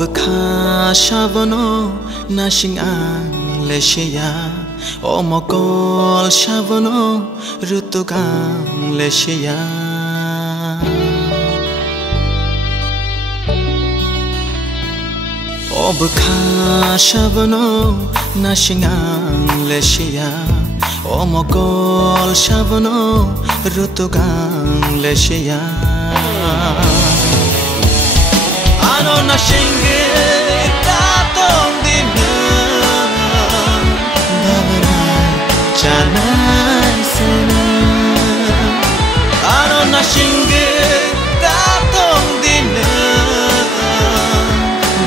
Obka Shavano Nashing Ang Leshia Omokol Shavano Rutukang Leshia Obka Shavano Nashing Ang Leshia Omokol Shavano Rutukang Leshia Ano na shinge tatong dinang Babaray chanay sana Ano na shinge tatong dinang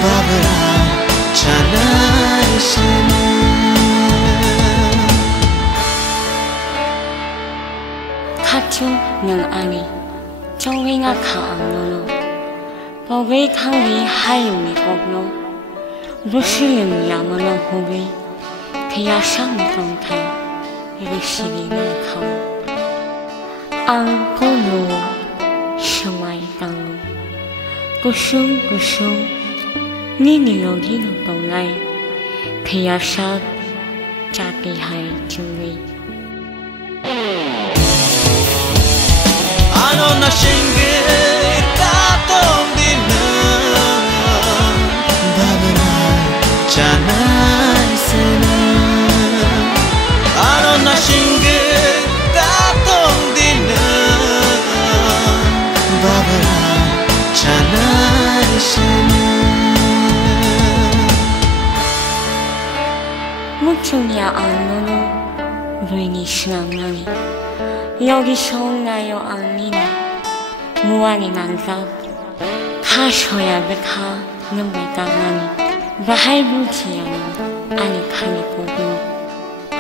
Babaray chanay sana Kachung ng ani Chongway nga kaang nono Pagay kangay hayong ni Kogno Rusilin yaman ng hugay Kaya siyang itongtay Irisili ng ikaw Ang kono Siyamay tango Kusong Ninilogi ng paulay Kaya siya Jatihay jungay Ano na shinge tatong dinang Babaray chanay sana Ano na shinge tatong dinang Babaray chanay sana 묵중이야 안노노 루인이 신앙나니 여기서 나요 안니나 무한이 난사 가셔야 베카 능베다가니 바할부지야나 아니 카니 고고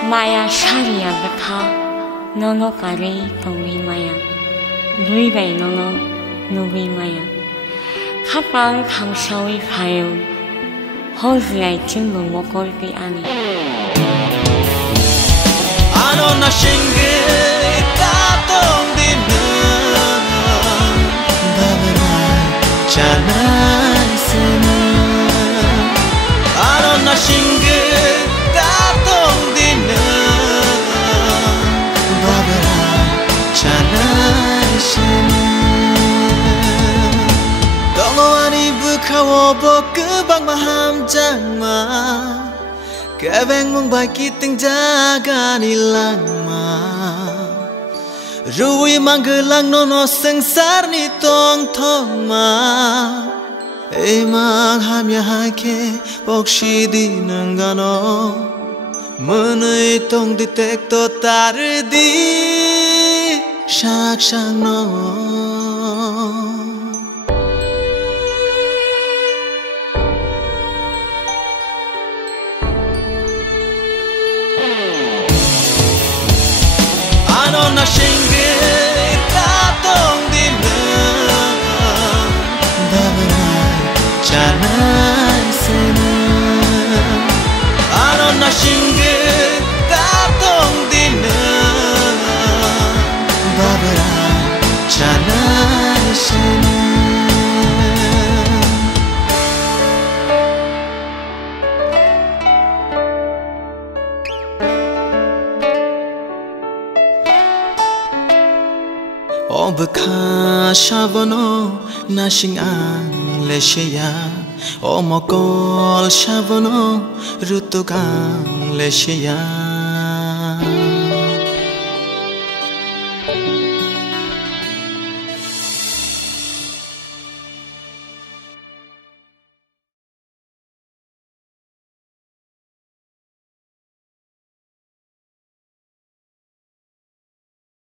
마야 샤리야 베카 너노가리 동리마야 루이베 너노 누비마야 카방 감샤위 파요 호즈야이 증거 먹을게 아니 Ano na shinge tatong dinang Babaray chanay sana Ano na shinge tatong dinang Babaray chanay sana Dongwani bukawo boku bang maham jangma Keveng mong baik ting jaga nilang ma Rui manggelang nono sengsar ni tong tong ma Emang hamya hake bokshi di nanggano Menei tong detekto tardi Shak shang no Ano na shinge tatong dinang Babaray chanay sana Ano na shinge tatong dinang Babaray chanay sana Obka Shavano Nashing Ang Leshia Omokol Shavano Rutukang Leshia